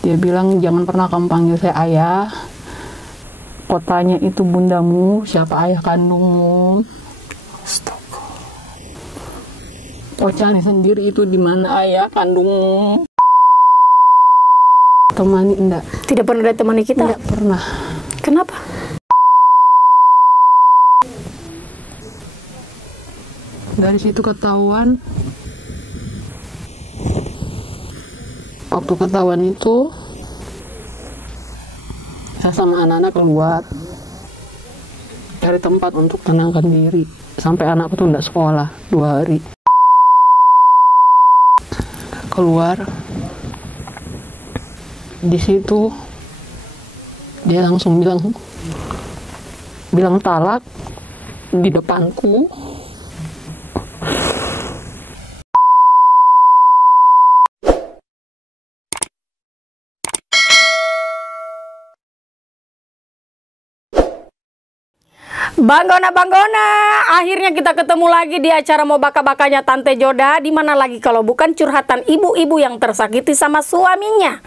Dia bilang jangan pernah kamu panggil saya ayah. Kotanya itu bundamu, siapa ayah kandungmu. Astaga. Oh, cari sendiri itu di mana ayah kandungmu. Temani enggak? Tidak pernah ada temani kita? Enggak pernah. Kenapa? Dari situ ketahuan. Waktu ketahuan itu, saya sama anak-anak keluar cari tempat untuk tenangkan diri. Sampai anakku tuh enggak sekolah 2 hari. Keluar. Di situ dia langsung bilang talak di depanku. Banggona, akhirnya kita ketemu lagi di acara Mau Baka-Bakanya Tante Joda. Dimana lagi kalau bukan curhatan ibu-ibu yang tersakiti sama suaminya.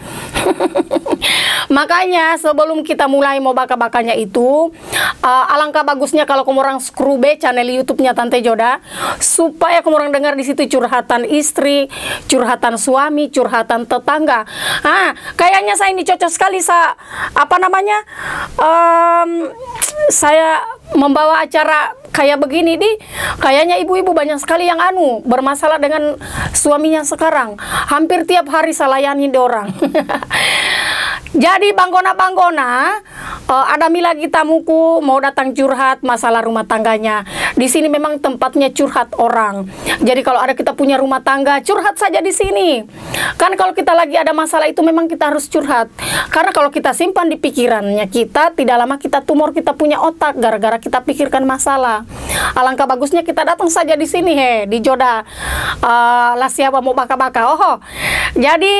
Makanya sebelum kita mulai Mau Baka-Bakanya itu, alangkah bagusnya kalau kamu orang scroll channel YouTube-nya Tante Joda, supaya kamu orang dengar di situ curhatan istri, curhatan suami, curhatan tetangga. Kayaknya saya ini cocok sekali saya membawa acara kayak begini kayaknya ibu-ibu banyak sekali yang bermasalah dengan suaminya sekarang. Hampir tiap hari saya layani orang. Jadi banggona, ada lagi tamuku mau datang curhat masalah rumah tangganya. Di sini memang tempatnya curhat orang. Jadi kalau ada kita punya rumah tangga, curhat saja di sini. Kan kalau kita lagi ada masalah itu memang kita harus curhat. Karena kalau kita simpan di pikirannya kita, tidak lama kita tumor, kita punya otak gara-gara kita pikirkan masalah. Alangkah bagusnya kita datang saja di sini di Joda. Lah siapa mau baka-baka. Jadi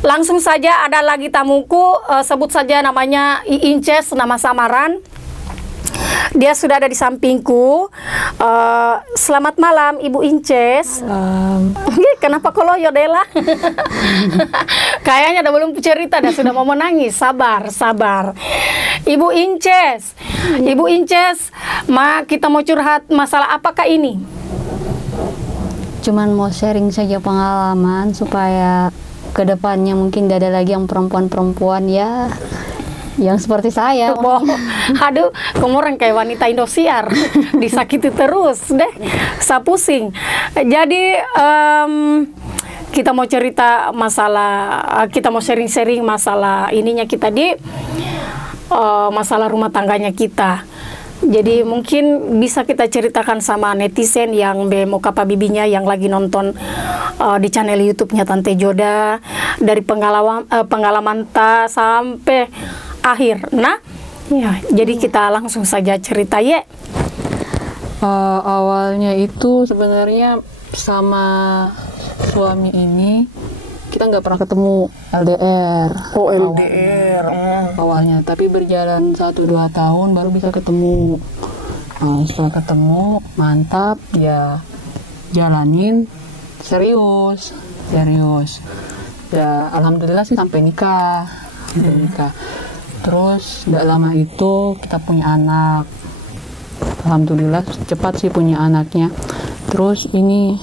langsung saja ada lagi tamuku, sebut saja namanya Inces, nama samaran. Dia sudah ada di sampingku. Selamat malam Ibu Inces. Kenapa kalau Yodela? Kayaknya udah belum cerita, dah sudah mau menangis. Sabar. Ibu Inces, kita mau curhat masalah apakah ini? Cuman mau sharing saja pengalaman supaya kedepannya mungkin tidak ada lagi yang perempuan-perempuan ya yang seperti saya. Aduh, kamu orang kayak wanita Indosiar, disakiti terus deh, saya pusing. Jadi kita mau cerita masalah, kita mau sharing-sharing masalah ininya kita masalah rumah tangganya kita. Jadi mungkin bisa kita ceritakan sama netizen yang mau kapa bibinya yang lagi nonton di channel YouTube-nya Tante Joda, dari pengalaman ta sampai akhir. Nah, ya, jadi kita langsung saja cerita ya. Awalnya itu sebenarnya sama suami ini kita nggak pernah ketemu LDR. Oh, LDR. Awalnya, tapi berjalan 1-2 tahun baru bisa ketemu. Setelah ketemu, mantap, ya jalanin serius. Ya, alhamdulillah sih sampai nikah. Terus nggak lama itu kita punya anak. Alhamdulillah cepat sih punya anaknya. Terus ini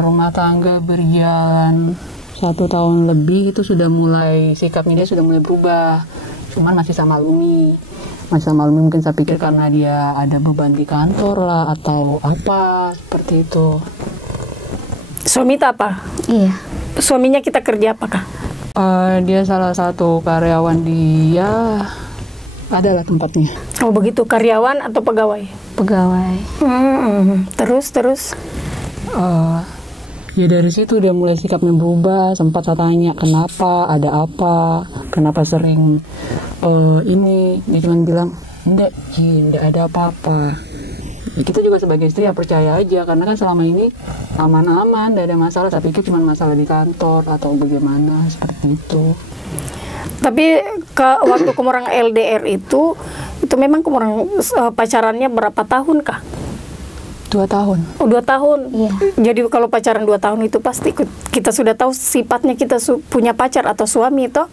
rumah tangga berjalan 1 tahun lebih, itu sudah mulai sikapnya dia sudah mulai berubah. Cuman masih sama Lumi mungkin saya pikir karena dia ada beban di kantor lah atau apa seperti itu. Suami itu apa? Iya. Suaminya kita kerja apakah? Dia salah satu karyawan, dia adalah tempatnya. Oh begitu, karyawan atau pegawai? Pegawai. Terus? Ya dari situ dia mulai sikapnya berubah. Sempat saya tanya kenapa, ada apa, kenapa sering ini. Dia cuma bilang enggak ada apa-apa. Ya, kita juga sebagai istri ya percaya aja, karena kan selama ini aman-aman, tidak ada masalah. Tapi itu cuma masalah di kantor atau bagaimana seperti itu. Tapi waktu kamu orang LDR itu memang kamu orang pacarannya berapa tahun kah? 2 tahun. Oh, 2 tahun. Iya. Jadi kalau pacaran 2 tahun itu pasti kita sudah tahu sifatnya kita punya pacar atau suami toh.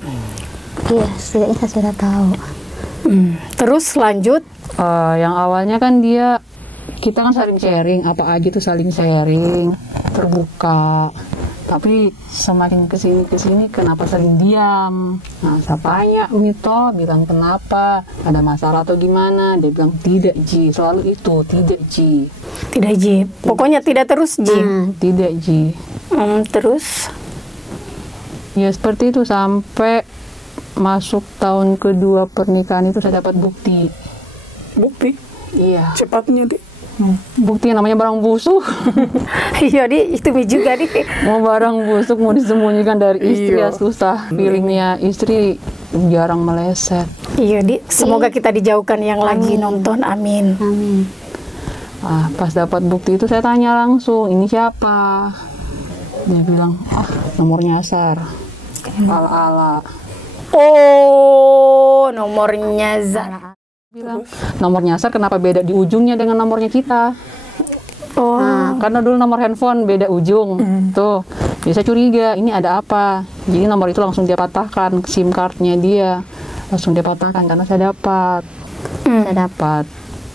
Iya, setidaknya saya sudah tahu. Terus lanjut. Yang awalnya kan kita kan saling sharing, apa aja tuh saling sharing, terbuka. Tapi semakin kesini kenapa saling diam? Nah, saya tanya Mito, bilang kenapa? Ada masalah atau gimana? Dia bilang tidak Ji, selalu itu tidak Ji. Tidak Ji, pokoknya tidak terus Ji. Tidak Ji. Terus? Ya seperti itu sampai masuk tahun kedua pernikahan itu saya dapat bukti. Bukti? Iya. Cepatnya, Dik. Bukti namanya barang busuk. Iya Di, itu juga Di. Mau barang busuk mau disembunyikan dari istri Iya. ya susah. Feelingnya istri jarang meleset. Iya Di, semoga kita dijauhkan yang lagi nonton, amin. Amin. Pas dapat bukti itu saya tanya langsung, ini siapa? Dia bilang, nomor nyasar. Ala-ala. Oh, nomornya Zara. Bilang, nomor nyasar kenapa beda di ujungnya dengan nomornya kita? Oh, Karena dulu nomor handphone beda ujung. Tuh, biasa curiga, ini ada apa? Jadi nomor itu langsung dia patahkan, SIM cardnya dia. Langsung dia patahkan karena saya dapat. Saya dapat.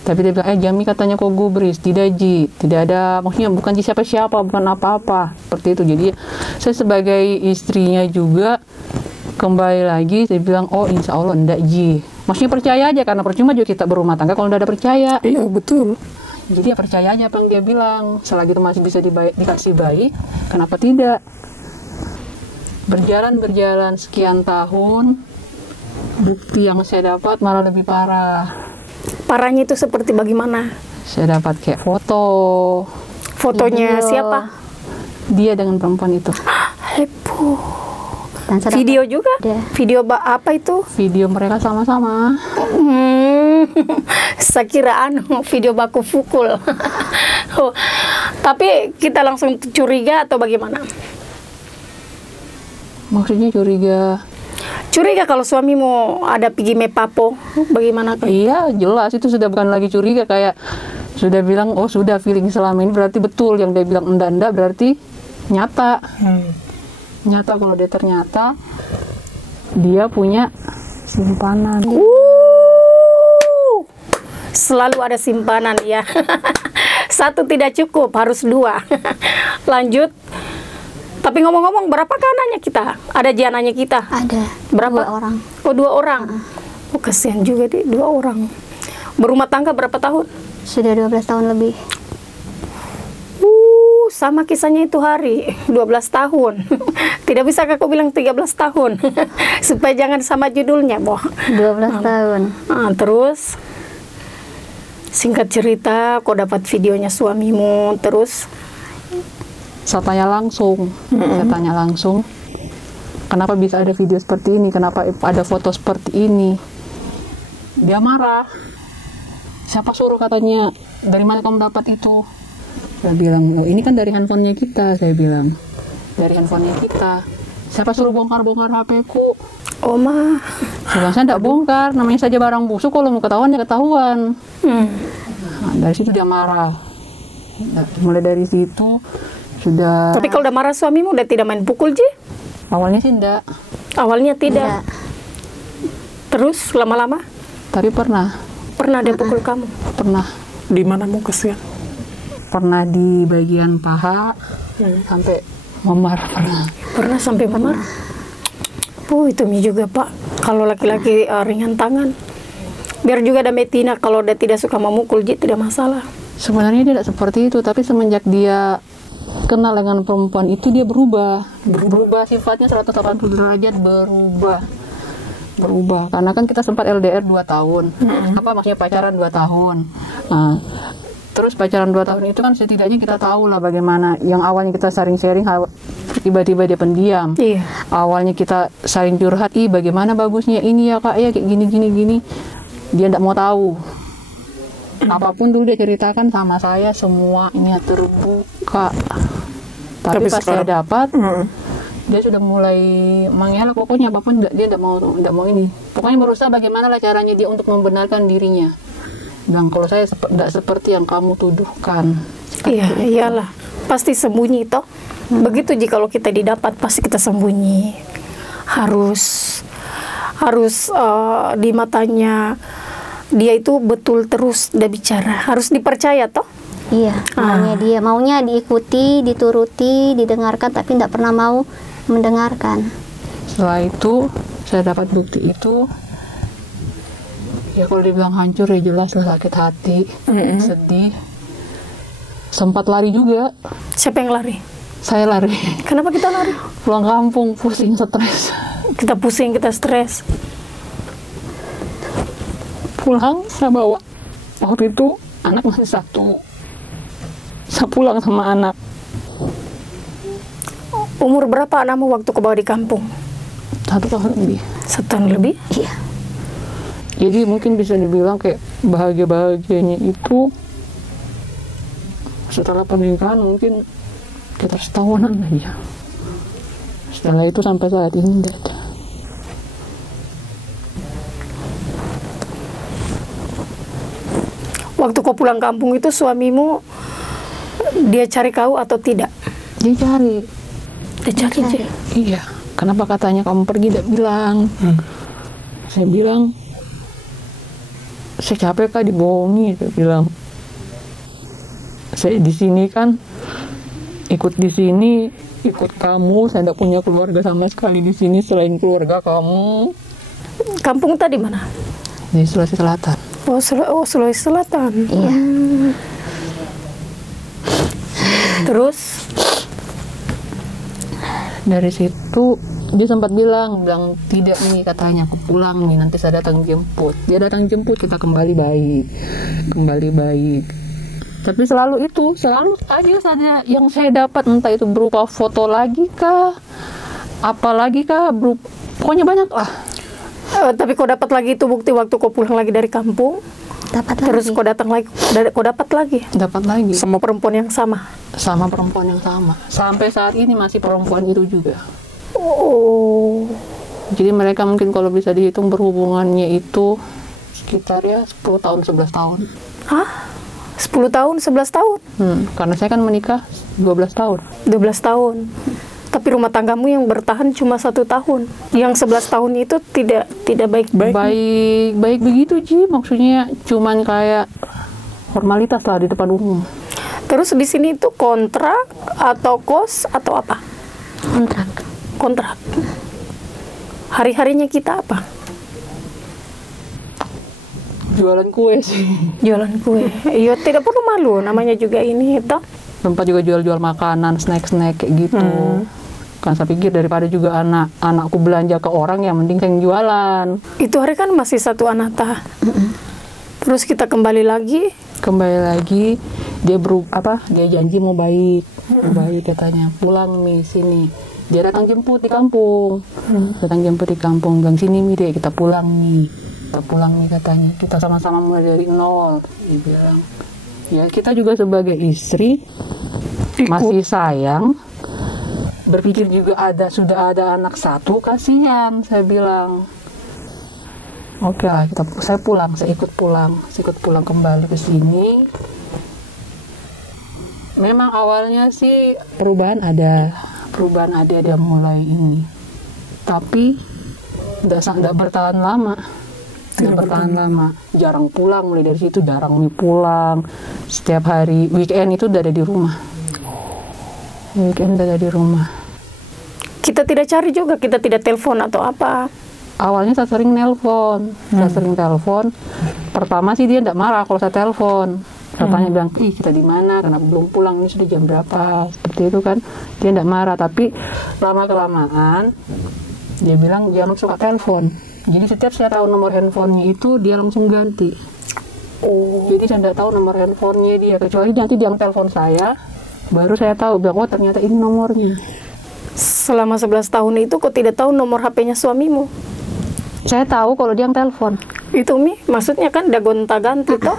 Tapi dia bilang, Jami katanya kok gubris. Tidak Ji, tidak ada, maksudnya bukan Ji siapa-siapa, bukan apa-apa. Seperti itu. Jadi saya sebagai istrinya juga kembali lagi, saya bilang, oh insya Allah enggak Ji. Maksudnya percaya aja, karena percuma juga kita berumah tangga kalau udah ada percaya. Iya, betul. Jadi ya percaya aja apa yang dia bilang. Selagi itu masih bisa dikasih baik, kenapa tidak? Berjalan sekian tahun, bukti yang saya dapat malah lebih parah. parahnya itu seperti bagaimana? Saya dapat kayak foto. Fotonya Video. siapa? Dia dengan perempuan itu. Heboh. Dan saya Video dapat- juga? Ada. Video apa itu? Video mereka sama-sama. Saya kira video baku pukul. Oh, tapi kita langsung curiga atau bagaimana? Maksudnya curiga. Curiga kalau suamimu ada pergi mepapo, bagaimana? Iya, jelas itu sudah bukan lagi curiga, kayak sudah bilang, oh sudah feeling selama ini berarti betul. Yang dia bilang enggak berarti nyata. Nyata kalau dia ternyata dia punya simpanan. Selalu ada simpanan ya. Satu tidak cukup, harus dua. Lanjut. Tapi ngomong-ngomong, berapa anaknya kita? Ada jananya kita? Ada. Berapa? 2 orang. Oh, 2 orang. Oh, kasihan juga deh, 2 orang. Berumah tangga berapa tahun? Sudah 12 tahun lebih. Sama kisahnya itu Hari, 12 tahun. Tidak bisa aku bilang 13 tahun. Supaya jangan sama judulnya, boh. 12 tahun. Nah, terus singkat cerita, kok dapat videonya suamimu, terus Saya tanya langsung, kenapa bisa ada video seperti ini, kenapa ada foto seperti ini. Dia marah. Siapa suruh katanya, dari mana kamu dapat itu? Saya bilang, oh, ini kan dari handphonenya kita. Saya bilang, dari handphonenya kita. Siapa suruh bongkar-bongkar HP-ku? Oma. Saya tidak bongkar, namanya saja barang busuk, kalau mau ketahuan ya ketahuan. Nah, dari situ dia marah. Mulai dari situ sudah. Tapi kalau udah marah suamimu udah tidak main pukul, Ji? Awalnya sih enggak, Awalnya tidak. Tidak. Terus lama-lama tapi pernah dia pukul kamu? pernah Di mana mau kesian? pernah di bagian paha sampai memar pernah. Pernah sampai memar? Oh, itu mi juga, Pak. Kalau laki-laki ringan tangan. Biar juga ada betina, kalau dia tidak suka memukul, Ji, tidak masalah. Sebenarnya dia tidak seperti itu, tapi semenjak dia kenal dengan perempuan itu dia berubah sifatnya 180 derajat, berubah karena kan kita sempat LDR 2 tahun. Apa maksudnya pacaran 2 tahun. Nah, terus pacaran 2 tahun itu kan setidaknya kita tahu lah bagaimana. Yang awalnya kita saling sharing, tiba-tiba dia pendiam. Iya. Awalnya kita saling curhat, bagaimana bagusnya ini ya kak ya, kayak gini. Dia tidak mau tahu. Apapun dulu dia ceritakan sama saya, semuanya terbuka. Tapi pas saya dapat, dia sudah mulai mengelak. Pokoknya apapun dia tidak mau ini. Pokoknya berusaha bagaimana lah caranya dia untuk membenarkan dirinya. Bilang kalau saya tidak seperti yang kamu tuduhkan. Iya, iyalah. Pasti sembunyi toh. Begitu jika kalau kita didapat pasti kita sembunyi. Harus di matanya dia itu betul terus dia bicara. Harus dipercaya toh. Iya, maunya diikuti, dituruti, didengarkan, tapi tidak pernah mau mendengarkan. Setelah itu saya dapat bukti itu. Ya kalau dibilang hancur ya jelas lah, sakit hati, sedih. Sempat lari juga. Siapa yang lari? Saya lari. Kenapa kita lari? Pulang kampung, pusing, stres. Kita pusing, kita stres. Pulang saya bawa. Waktu itu anak masih 1. Saya pulang sama anak. Umur berapa anakmu waktu kau bawa di kampung? 1 tahun lebih. 1 tahun lebih? Iya. Jadi mungkin bisa dibilang kayak bahagia-bahagianya itu setelah pernikahan mungkin sekitar setahunan aja. Setelah itu sampai saat ini tidak ada. Waktu kau pulang kampung itu suamimu dia cari kau atau tidak? Dia cari. Dia cari. Iya. Kenapa katanya kamu pergi tidak bilang? Saya bilang, saya capek kak dibohongi. Saya bilang, saya di sini kan ikut di sini, ikut kamu. Saya tidak punya keluarga sama sekali di sini selain keluarga kamu. Kampung tadi mana? Di Sulawesi Selatan. Sulawesi Selatan. Iya. Terus dari situ dia sempat bilang tidak nih katanya aku pulang nih nanti saya datang jemput. Dia datang jemput, kita kembali baik. Tapi selalu aja saja yang saya dapat, entah itu berupa foto lagi kah, apalagi kah, pokoknya banyak lah. tapi kau dapat lagi itu bukti waktu kau pulang lagi dari kampung. Dapat Terus lagi. kau datang lagi, kau dapat lagi Dapat lagi sama perempuan yang sama. sama perempuan yang sama. Sampai saat ini masih perempuan itu juga. Oh, Jadi mereka mungkin kalau bisa dihitung berhubungannya itu sekitar ya 10 tahun 11 tahun. hah? 10 tahun, 11 tahun, Karena saya kan menikah 12 tahun. 12 tahun. Tapi rumah tanggamu yang bertahan cuma 1 tahun. Yang 11 tahun itu tidak baik-baik. Baik begitu Ji, maksudnya cuman kayak formalitas lah di depan umum. Terus di sini itu kontrak atau kos atau apa? Kontrak. Kontrak. Hari-harinya kita apa? Jualan kue sih. Jualan kue. Iya, tidak perlu malu, namanya juga ini itu. Tempat juga jual-jual makanan, snack-snack kayak gitu. Kan saya pikir daripada juga anakku belanja ke orang, ya mending saya yang jualan. Itu hari kan masih 1 anata. Terus kita kembali lagi. Dia janji mau baik katanya, pulang nih sini. Dia datang jemput di kampung. Bilang sini Mi dek, kita pulang nih katanya. Kita sama-sama mulai dari nol. Dia bilang, ya kita juga sebagai istri masih sayang. Berpikir juga sudah ada anak 1, kasihan. Saya bilang, oke lah, saya ikut pulang kembali ke sini. Memang awalnya sih perubahan ada dia mulai ini, tapi tidak bertahan lama. Jarang pulang, mulai dari situ jarang pulang. Setiap hari weekend itu udah ada di rumah. Kita tidak cari juga, kita tidak telepon atau apa. Awalnya saya sering telepon. Pertama sih dia tidak marah kalau saya telepon. Katanya bilang, kita di mana? Karena belum pulang, ini sudah jam berapa? Seperti itu kan. Dia tidak marah, tapi lama-kelamaan dia bilang dia suka telepon. Jadi setiap saya tahu nomor handphonenya itu, dia langsung ganti. Jadi saya tidak tahu nomor handphonenya dia, kecuali nanti dia telepon saya, baru saya tahu, bilang, oh ternyata ini nomornya. Selama 11 tahun itu kok tidak tahu nomor HP-nya suamimu? Saya tahu kalau dia telepon. Itu Mi, maksudnya kan udah gonta-ganti toh?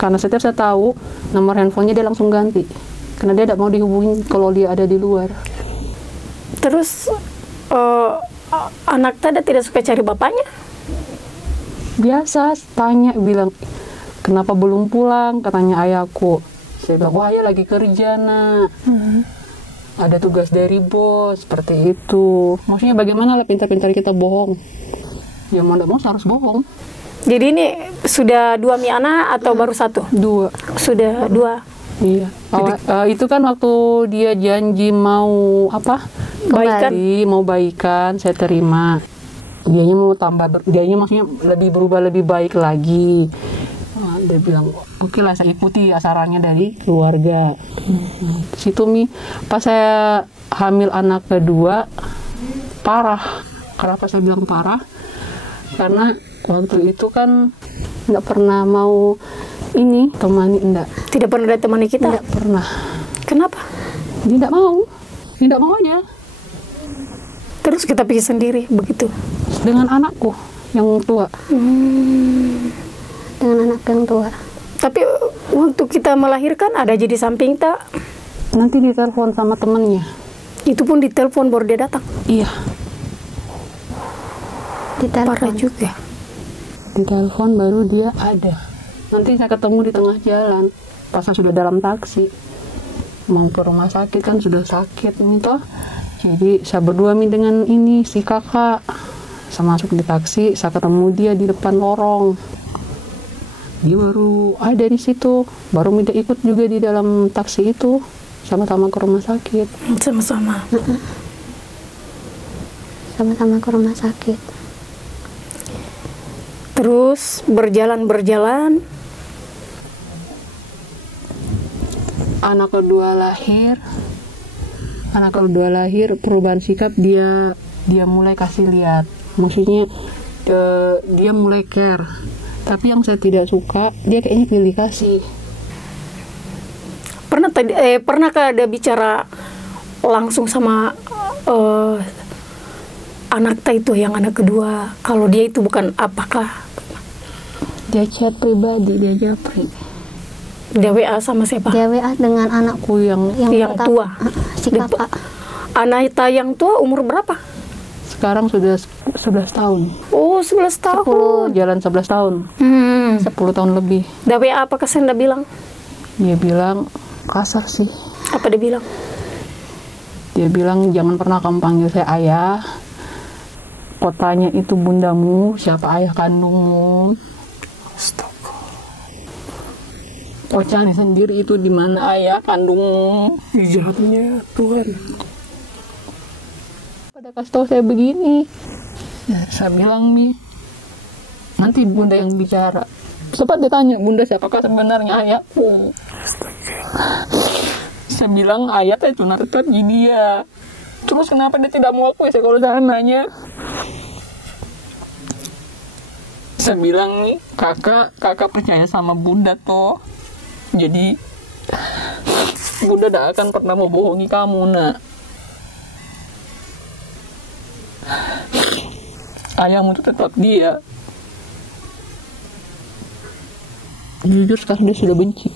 Karena setiap saya tahu nomor handphonenya dia langsung ganti. Karena dia tidak mau dihubungi kalau dia ada di luar. Terus anak Tada tidak suka cari bapaknya? Biasa tanya, bilang, kenapa belum pulang, katanya ayahku. Saya bilang, wah ayah lagi kerja nak, ada tugas dari bos, seperti itu. Maksudnya bagaimana lah pintar-pintar kita bohong, ya mau tidak mau harus bohong. Jadi ini sudah 2 anak atau baru 1? 2. Sudah 2. Iya. Itu kan waktu dia janji mau apa? Baikan. Kembali, mau baikan, saya terima. Dianya mau dianya maksudnya lebih berubah lebih baik lagi. Nah, dia bilang, oke lah saya ikuti sarannya dari keluarga. Situ pas saya hamil anak kedua, parah. Kenapa saya bilang parah? Karena waktu itu kan nggak pernah mau temani, enggak. Tidak pernah ada temani kita? Tidak pernah. Kenapa? Dia tidak mau aja. Terus kita pergi sendiri begitu? Dengan anakku yang tua. Dengan anak yang tua. Tapi waktu kita melahirkan ada jadi samping tak? Nanti ditelepon sama temennya. Itu pun ditelepon baru dia datang? Iya. Parah juga. Ditelepon baru dia ada. Nanti saya ketemu di tengah jalan. Pas saya sudah dalam taksi. Mau ke rumah sakit kan sudah sakit toh. Jadi saya berdua dengan si kakak. Saya masuk di taksi, saya ketemu dia di depan lorong. Dia baru ada di situ. Baru minta ikut juga di dalam taksi itu. Sama-sama ke rumah sakit. Sama-sama. Sama-sama ke rumah sakit. Terus berjalan. Anak kedua lahir, perubahan sikap dia mulai kasih lihat. Maksudnya dia mulai care. Tapi yang saya tidak suka, dia kayaknya pilih kasih. Pernahkah ada bicara langsung sama anak itu yang anak kedua, kalau dia itu bukan apakah? Dia chat pribadi, dia japri. Dia WA sama siapa? Dia WA dengan anakku yang tua. Si kakak. Anak yang tua umur berapa? Sekarang sudah 11 tahun. Oh, 11 tahun. Jalan 11 tahun. 10 tahun lebih. Dia WA apa Senda bilang? Dia bilang kasar sih. Apa dia bilang? Dia bilang jangan pernah kamu panggil saya ayah. Kotanya itu bundamu, siapa ayah kandungmu? Oh, cari sendiri itu di mana ayah kandungmu. Jahatnya Tuhan. Pada kasih tahu saya begini. Ya, saya bilang nanti bunda yang bicara. Sempat ditanya bunda siapakah sebenarnya ayahku. Saya bilang ayah teh cuma tetap dia. Terus kenapa dia tidak mau aku kalau saya nanya? Saya bilang kakak percaya sama bunda toh. Jadi bunda tidak akan pernah membohongi kamu nak. Ayahmu itu tetap dia. Jujur sekarang dia sudah benci.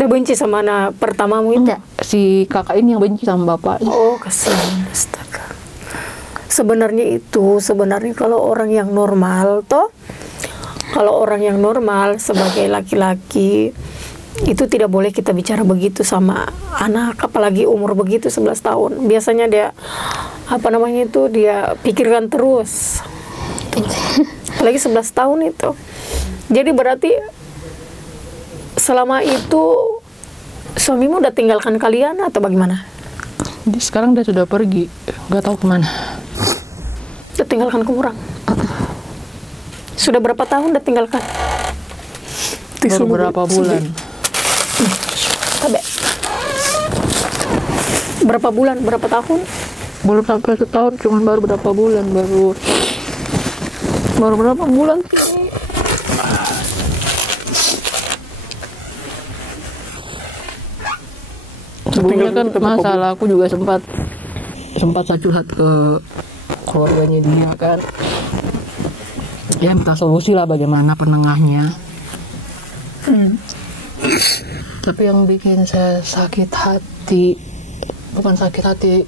Dia benci sama anak pertamamu itu? Enggak. Si kakak ini yang benci sama bapak. Oh, kasihan. Astaga. Sebenarnya kalau orang yang normal toh, kalau orang yang normal sebagai laki-laki itu tidak boleh kita bicara begitu sama anak, apalagi umur begitu 11 tahun. Biasanya dia dia pikirkan terus. Apalagi 11 tahun itu. Jadi berarti selama itu suamimu udah tinggalkan kalian atau bagaimana? Jadi sekarang dia sudah pergi, nggak tahu kemana. Udah tinggalkan kurang. Sudah berapa tahun udah tinggalkan? Baru berapa bulan? Berapa bulan? Berapa tahun? Belum sampai setahun, cuman baru berapa bulan, baru berapa bulan sih? Sebelumnya kan masalah aku juga sempat saya curhat ke keluarganya dia kan. Ya minta solusi lah bagaimana penengahnya. Tapi yang bikin saya sakit hati, bukan sakit hati,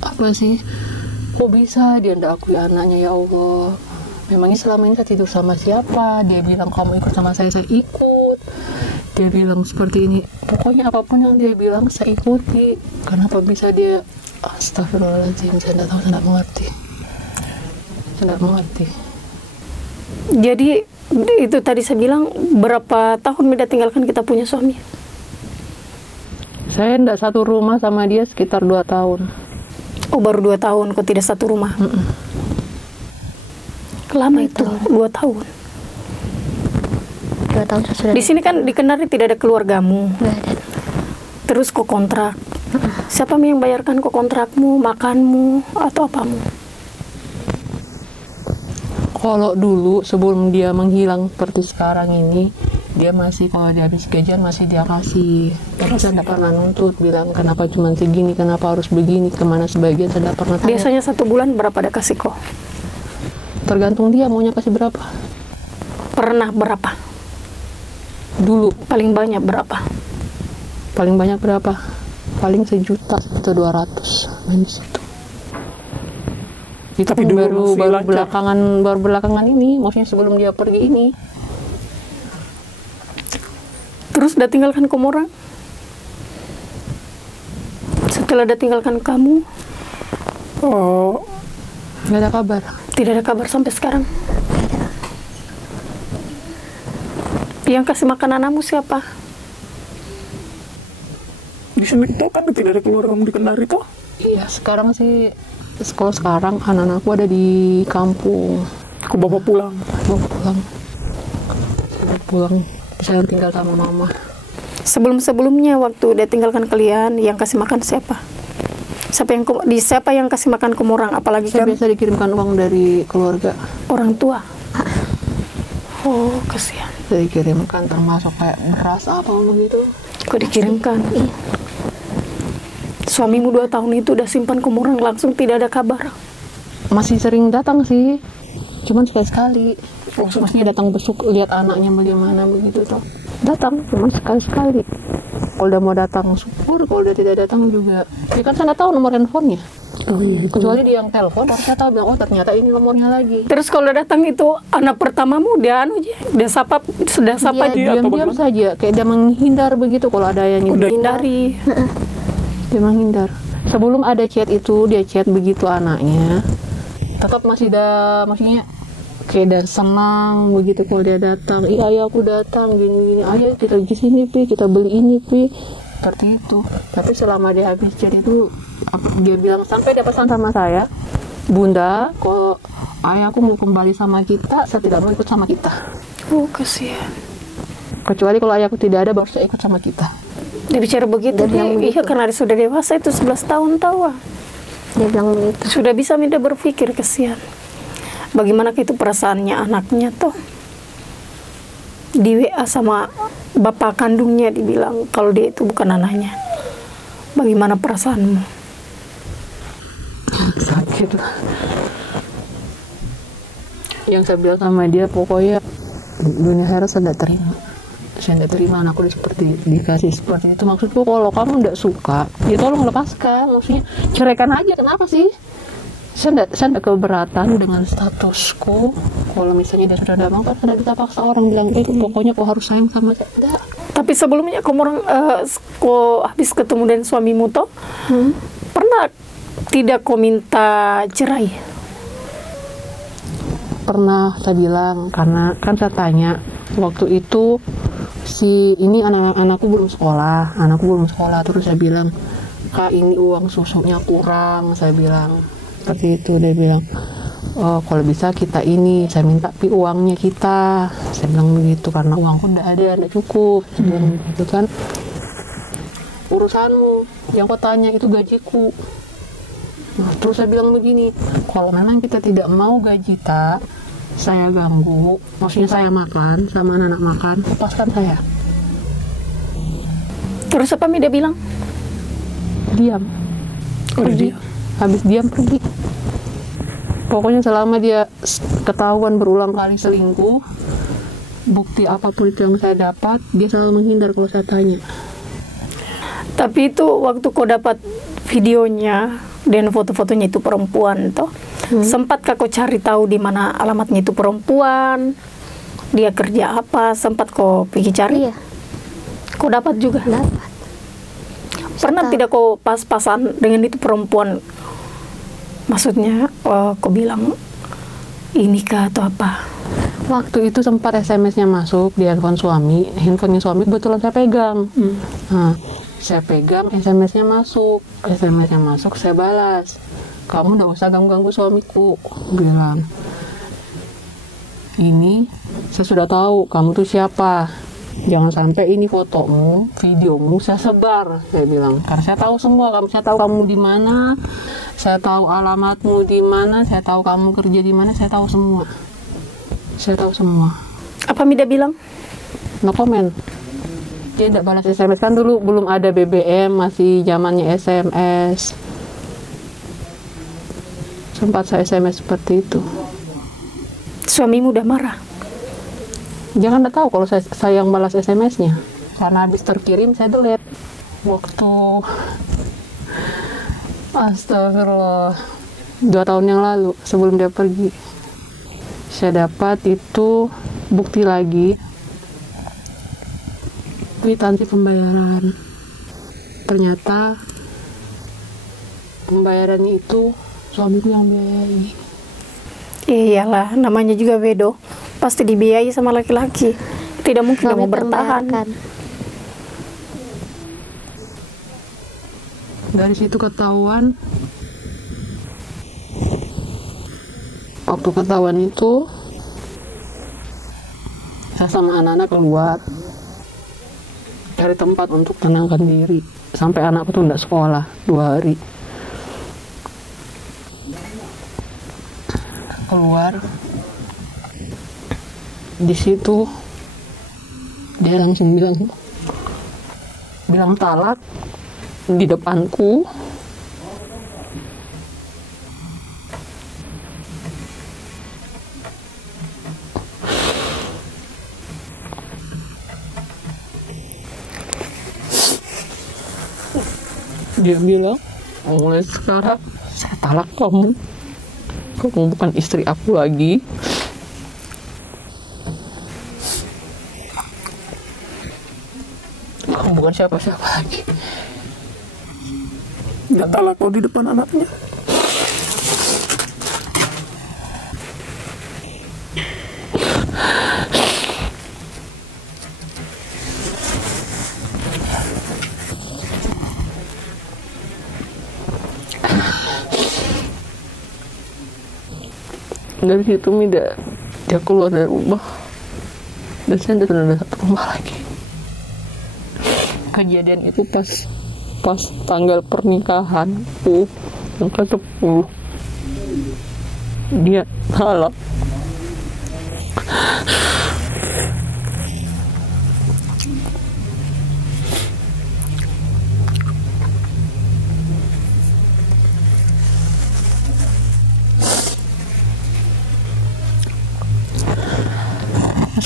apa sih? Kok bisa dia ndak akui anaknya, ya Allah? memangnya selama ini saya tidur sama siapa? Dia bilang kamu ikut sama saya ikut. Dia bilang seperti ini. Pokoknya apapun yang dia bilang saya ikuti. Kenapa bisa dia? Astagfirullahaladzim, saya tidak tahu, saya tidak mengerti. Saya tidak mengerti. Jadi itu tadi saya bilang, berapa tahun Mida tinggalkan kita punya suami? Saya tidak satu rumah sama dia sekitar 2 tahun. Oh, baru 2 tahun kok tidak satu rumah? Lama itu, 2 tahun. 2 tahun sudah. Di sini kan di Kendari tidak ada keluargamu. Nggak ada. Terus kok kontrak. Siapa yang bayarkan kok kontrakmu, makanmu, atau apamu? Kalau dulu sebelum dia menghilang seperti sekarang ini, dia masih, kalau dia habis gajian masih dia kasih. Tapi saya tidak pernah nuntut, bilang kenapa cuma segini, kenapa harus begini, kemana sebagian saya tidak pernah tanya. Biasanya 1 bulan berapa dia kasih kok? Tergantung dia maunya kasih berapa. Pernah berapa? Dulu Paling banyak berapa? paling banyak berapa? Paling 1 juta atau 200 main di situ. Itu Tapi pun dulu baru masih lancar. baru belakangan ini, maksudnya sebelum dia pergi ini. Terus udah tinggalkan kamu orang? Setelah udah tinggalkan kamu, Oh, Nggak ada kabar. tidak ada kabar sampai sekarang. Yang kasih makan anakmu siapa? di sini toh kan tidak ada keluarga di Kendari toh. Iya, sekarang sih, kalau sekarang anak-anakku ada di kampung. Aku bawa pulang. Mau pulang. Mau pulang. Saya tinggal sama mama. Sebelum-sebelumnya waktu dia tinggalkan kalian, yang kasih makan siapa? Siapa yang kasih makan kamu orang? Apalagi Saya kan biasa dikirimkan uang dari keluarga. orang tua. Oh, kasihan. Saya dikirimkan termasuk kayak beras apa begitu. Kok dikirimkan? Suamimu 2 tahun itu udah simpan kamu orang, langsung tidak ada kabar. Masih sering datang sih, cuman sekali-sekali. Maksudnya datang besuk, lihat anaknya bagaimana begitu tuh. Datang, cuman sekali-sekali. Kalau udah mau datang syukur, kalau udah tidak datang juga. Ya kan saya nggak tahu nomor handphonenya. Oh iya itu. Kecuali dia yang telepon, harusnya tahu bilang, oh ternyata ini nomornya lagi. Terus kalau udah datang itu anak pertamamu dia dia sapa dia Diam-diam saja, kayak dia menghindar begitu kalau ada yang nyebut. hindari. Dia menghindar. Sebelum ada chat itu, dia chat begitu anaknya. Tetap masih maksudnya kayak dan senang begitu kalau dia datang. Iya, ayah aku datang gini-gini. Ayah kita di sini pi, kita beli ini pi. Seperti itu. Tapi selama dia habis chat itu, dia bilang sampai dia pesan sama saya, Bunda, kalau ayahku mau kembali sama kita, saya tidak mau ikut sama kita. Oh, kasihan. Kecuali kalau ayahku tidak ada, baru saya ikut sama kita. Dia bicara begitu, iya karena dia sudah dewasa itu 11 tahun tahu. Dia bilang begitu. Sudah bisa Mida berpikir, kasihan. Bagaimana itu perasaannya anaknya toh? Di WA sama bapak kandungnya dibilang kalau dia itu bukan anaknya. Bagaimana perasaanmu? Sakit lah. Yang saya bilang sama dia, pokoknya dunia akhirat saya tidak terima. Saya tidak terima anakku dikasih seperti itu. Maksudku kalau kamu tidak suka, ya tolong lepaskan. Maksudnya ceraikan aja, kenapa sih? Saya tidak keberatan dengan statusku. Kalau misalnya dia sudah ada mau, kan tidak bisa paksa orang bilang itu. Pokoknya kau harus sayang sama saya. Tidak. Tapi sebelumnya kamu orang kok habis ketemu dengan suamimu toh, pernah tidak kau minta cerai? Pernah saya bilang, karena kan saya tanya waktu itu ini anakku belum sekolah, terus saya bilang, Kak ini uang susunya kurang, saya bilang seperti itu. Dia bilang, oh, kalau bisa kita ini, saya minta uangnya kita, saya bilang begitu, karena uangku tidak cukup, saya bilang begitu kan. Urusanmu, yang kau tanya itu gajiku. Nah, terus saya bilang begini, kalau memang kita tidak mau gaji tak, saya ganggu, maksudnya saya makan sama anak makan, lepaskan saya. Terus apa dia bilang? Diam. Pergi. Habis diam pergi. Pokoknya selama dia ketahuan berulang kali selingkuh, bukti apapun itu yang saya dapat, dia selalu menghindar kalau saya tanya. Tapi itu waktu kau dapat videonya dan foto-fotonya itu perempuan toh, Sempatkah kau cari tahu di mana alamatnya itu perempuan? Dia kerja apa? Sempat kau pergi cari? Iya, Kau dapat juga? dapat. Pernah Tahu. tidak kau pas-pasan dengan itu perempuan? Maksudnya kau bilang ini kah atau apa? Waktu itu sempat SMS-nya masuk di handphone suami. Handphonenya suami kebetulan saya pegang. Nah, saya pegang, SMS-nya masuk. SMS-nya masuk, saya balas. Kamu nggak usah ganggu-ganggu suamiku, bilang. Ini saya sudah tahu kamu tuh siapa. Jangan sampai ini fotomu, videomu saya sebar, saya bilang. Karena saya tahu semua, saya tahu kamu di mana, saya tahu alamatmu di mana, saya tahu kamu kerja di mana, saya tahu semua. Saya tahu semua. Apa Mida bilang? No comment. Dia tidak balas SMS, kan dulu belum ada BBM, masih zamannya SMS. Sempat saya SMS seperti itu. Suamimu udah marah? Jangan tahu kalau saya yang balas SMS-nya. Karena habis terkirim saya delete. Waktu astagfirullah 2 tahun yang lalu sebelum dia pergi, saya dapat itu bukti lagi, kwitansi pembayaran. Ternyata pembayarannya itu suamiku yang biayai. Iyalah, namanya juga wedo. Pasti dibiayai sama laki-laki. Tidak mungkin dia Suami mau bertahan. terbayarkan. Dari situ ketahuan. Waktu ketahuan itu, saya sama anak-anak keluar cari tempat untuk tenangkan diri. Sampai anakku tuh tidak sekolah 2 hari. Keluar, di situ dia langsung bilang talak di depanku. Dia bilang, mulai sekarang saya talak kamu. Kamu bukan istri aku lagi. Kamu bukan siapa-siapa lagi. Dan talak kau di depan anaknya. Dari situ dia keluar dari rumah dan saya sudah ada satu rumah lagi. Kejadian itu pas tanggal pernikahanku yang ke-10 dia talak.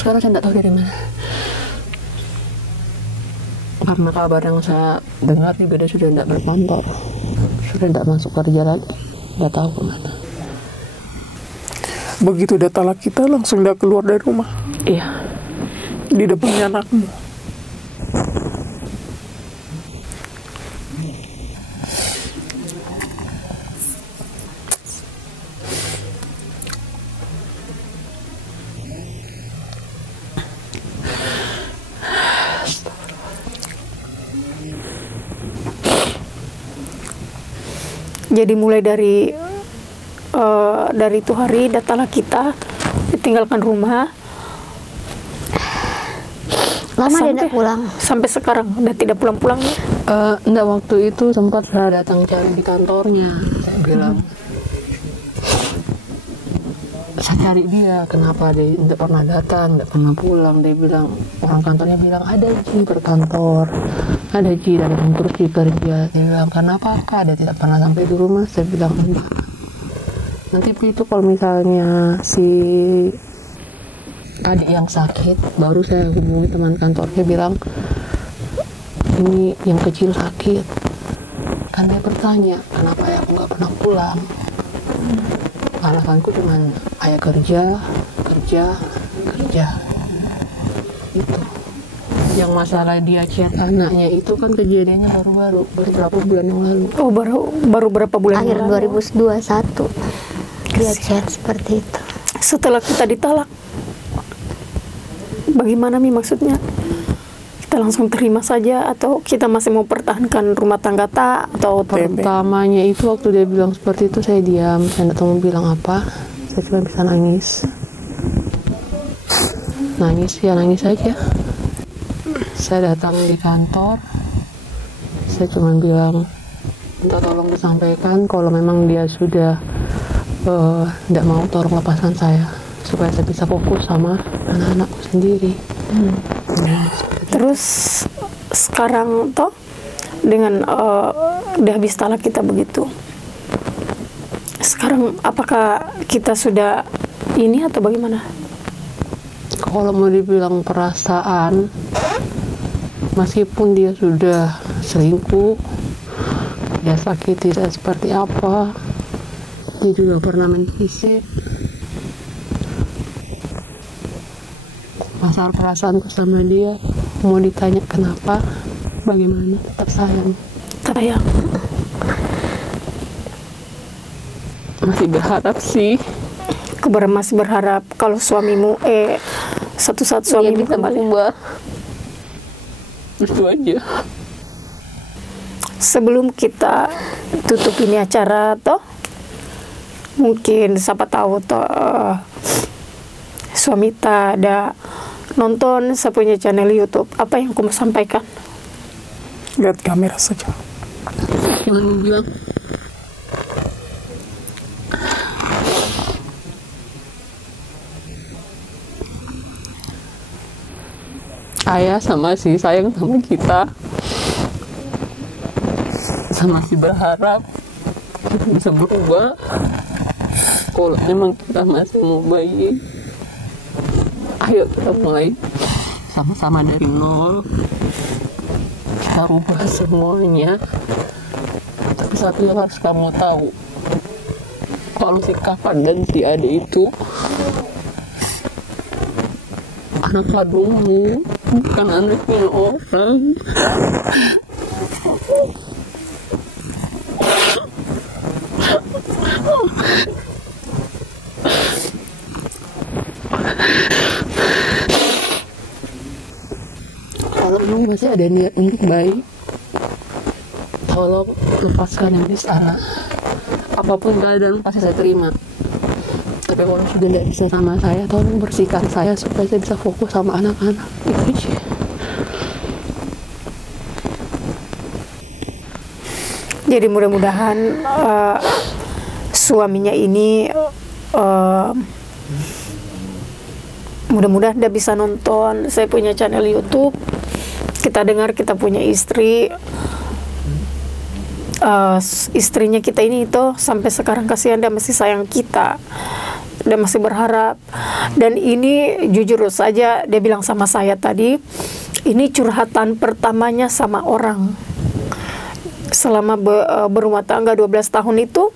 Sekarang saya tidak tahu dari mana. Karena kabar yang saya dengar juga dia sudah tidak berkantor, sudah tidak masuk kerja lagi, tidak tahu kemana. Begitu dia talak kita, langsung dia keluar dari rumah. Iya. Di depannya anakmu. Jadi mulai dari itu hari datanglah kita ditinggalkan rumah. Lama dia tidak pulang. Sampai sekarang udah tidak pulang-pulang ya. Enggak, waktu itu sempat saya datang cari di kantornya. Saya bilang, saya cari dia, kenapa dia tidak pernah datang, tidak pernah pulang. Dia bilang, orang kantornya bilang, ada Ji berkantor, ada Ji datang terus Ji kerja. Dia bilang, kenapa kak dia tidak pernah sampai di rumah? Saya bilang, enggak. Nanti itu kalau misalnya si adik yang sakit, baru saya hubungi teman kantornya bilang, ini yang kecil sakit. Kan dia bertanya, kenapa ya aku nggak pernah pulang? Anak-anakku cuman ayah kerja itu. Yang masalah dia chat anaknya itu kan kejadiannya baru-baru beberapa bulan yang lalu. Oh, baru berapa bulan Akhir yang lalu? 2021 dia chat seperti itu. Setelah kita ditalak, bagaimana Mi maksudnya? Kita langsung terima saja atau kita masih mau pertahankan rumah tangga atau Pertamanya itu waktu dia bilang seperti itu saya diam, saya tidak tahu mau bilang apa. Saya cuma bisa nangis aja. Saya datang di kantor, saya cuma bilang minta tolong disampaikan kalau memang dia sudah tidak mau, tolong lepaskan saya supaya saya bisa fokus sama anak-anakku sendiri. Terus sekarang toh dengan udah habis talak kita begitu. Sekarang apakah kita sudah ini atau bagaimana? Kalau mau dibilang perasaan, meskipun dia sudah selingkuh, dia sakiti saya seperti apa, dia juga pernah menfisik. Masalah perasaanku sama dia, mau ditanya kenapa, bagaimana, tetap sayang. Sayang. Masih berharap sih. Masih berharap kalau suamimu satu saat Dia suamimu bisa kembali. berubah. Itu aja. Sebelum kita tutup ini acara toh, mungkin siapa tahu toh suami tak ada nonton saya punya channel YouTube, apa yang aku mau sampaikan? Lihat kamera saja. Jangan bilang ayah sama si sayang sama kita, sama si berharap kita bisa berubah. Kalau memang kita masih mau bayi, ayo kita mulai sama-sama dari nol, kita rubah semuanya. Tapi satu yang harus kamu tahu, kalau si kakak dan si adik itu anak kandungmu, bukan anaknya orang. Kalau kamu masih ada niat untuk baik, tolong lepaskan yang di sana. Apapun keadaan pasti saya terima. Tapi kalau sudah tidak bisa sama saya, tolong bersihkan saya supaya saya bisa fokus sama anak-anak. Itu aja. Jadi mudah-mudahan suaminya ini mudah-mudahan dia bisa nonton saya punya channel YouTube. Kita dengar kita punya istri, istrinya kita ini itu sampai sekarang kasihan, dia masih sayang kita, dia masih berharap. Dan ini jujur saja dia bilang sama saya tadi, ini curhatan pertamanya sama orang. Selama berumah tangga 12 tahun itu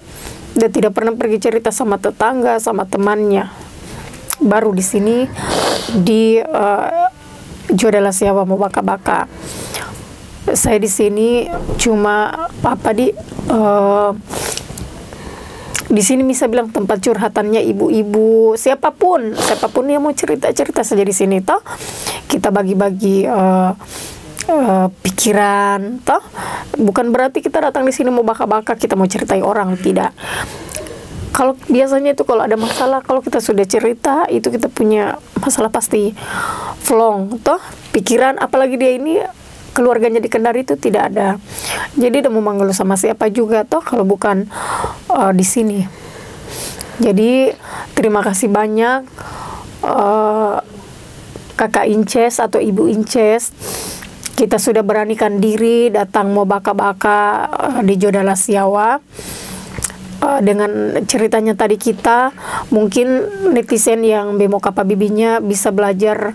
dia tidak pernah pergi cerita sama tetangga, sama temannya. Baru di sini di Jodala Siawa mau baka-baka. Saya di sini cuma di sini bisa bilang tempat curhatannya ibu-ibu, siapapun yang mau cerita saja di sini toh. Kita bagi-bagi pikiran toh. Bukan berarti kita datang di sini mau baka-baka, kita mau ceritai orang, tidak. Kalau biasanya itu kalau ada masalah, kalau kita sudah cerita, itu kita punya masalah pasti flong toh, pikiran, apalagi dia ini keluarganya di Kendari itu tidak ada. Jadi dia mau manggil sama siapa juga toh kalau bukan di sini. Jadi terima kasih banyak Kakak Inces atau Ibu Inces. Kita sudah beranikan diri datang mau baka-baka di Jodala Siawa. Dengan ceritanya tadi kita, mungkin netizen yang bemo kapa bibinya bisa belajar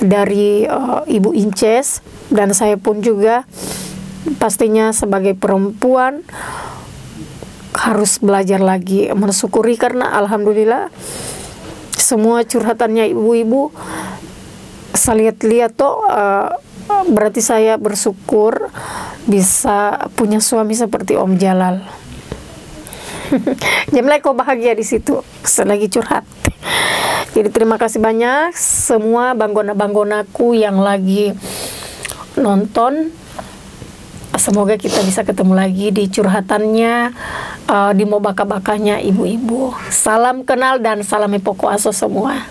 dari Ibu Inces, dan saya pun juga pastinya sebagai perempuan, harus belajar lagi mensyukuri, karena alhamdulillah semua curhatannya ibu-ibu saya lihat tuh, berarti saya bersyukur bisa punya suami seperti Om Jalal. Jamila kok bahagia di situ selagi curhat. Jadi terima kasih banyak semua banggona-banggonaku yang lagi nonton. Semoga kita bisa ketemu lagi di curhatannya, di mau baka-bakanya ibu-ibu. Salam kenal dan salam epoko aso semua.